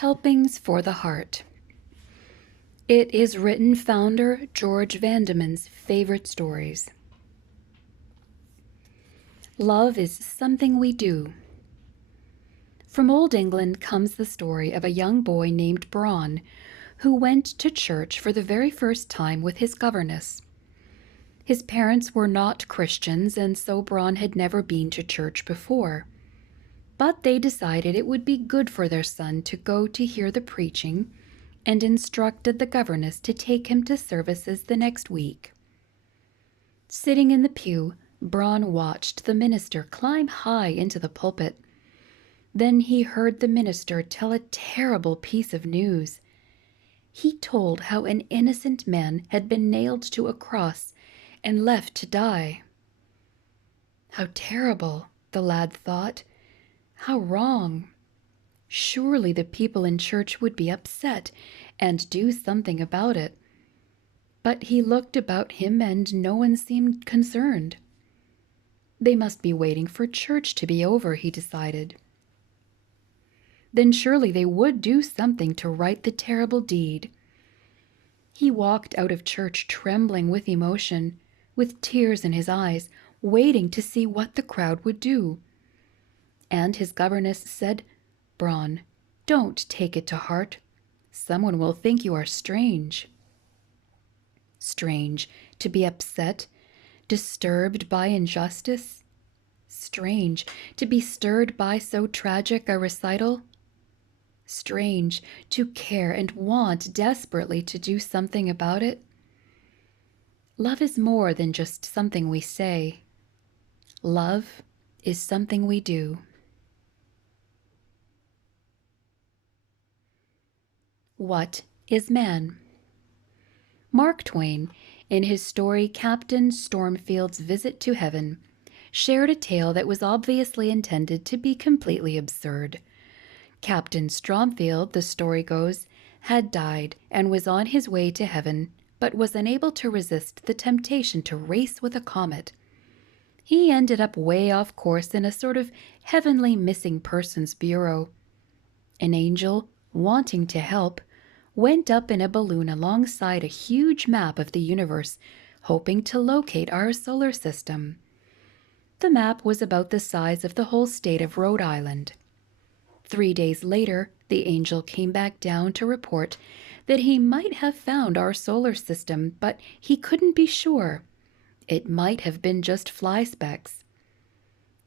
Helpings for the Heart. It is written founder George Vandeman's favorite stories. Love is something we do. From Old England comes the story of a young boy named Braun who went to church for the very first time with his governess. His parents were not Christians, and so Braun had never been to church before. But they decided it would be good for their son to go to hear the preaching and instructed the governess to take him to services the next week. Sitting in the pew, Braun watched the minister climb high into the pulpit. Then he heard the minister tell a terrible piece of news. He told how an innocent man had been nailed to a cross and left to die. How terrible, the lad thought. How wrong. Surely the people in church would be upset and do something about it. But he looked about him and no one seemed concerned. They must be waiting for church to be over, he decided. Then surely they would do something to right the terrible deed. He walked out of church trembling with emotion, with tears in his eyes, waiting to see what the crowd would do. And his governess said, "Braun, don't take it to heart. Someone will think you are strange." Strange to be upset, disturbed by injustice. Strange to be stirred by so tragic a recital. Strange to care and want desperately to do something about it. Love is more than just something we say. Love is something we do. What is man? Mark Twain, in his story Captain Stormfield's Visit to Heaven, shared a tale that was obviously intended to be completely absurd. Captain Stormfield, the story goes, had died and was on his way to heaven, but was unable to resist the temptation to race with a comet. He ended up way off course in a sort of heavenly missing persons bureau. An angel, wanting to help, went up in a balloon alongside a huge map of the universe, hoping to locate our solar system. The map was about the size of the whole state of Rhode Island. 3 days later, the angel came back down to report that he might have found our solar system, but he couldn't be sure. It might have been just fly specks.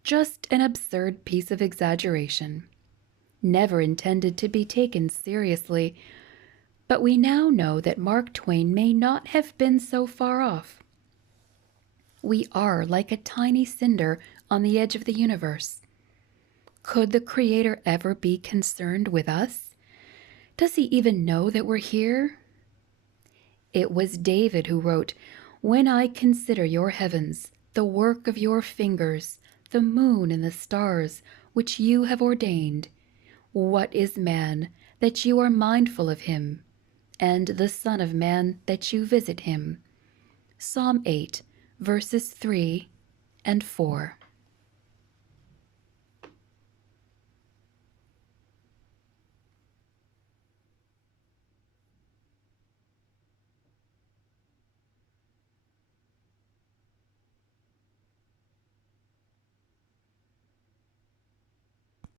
Just an absurd piece of exaggeration. Never intended to be taken seriously, but we now know that Mark Twain may not have been so far off. We are like a tiny cinder on the edge of the universe. Could the Creator ever be concerned with us? Does he even know that we're here? It was David who wrote, "When I consider your heavens, the work of your fingers, the moon and the stars, which you have ordained, what is man, that you are mindful of him, and the Son of Man, that you visit him?" Psalm 8, verses 3 and 4.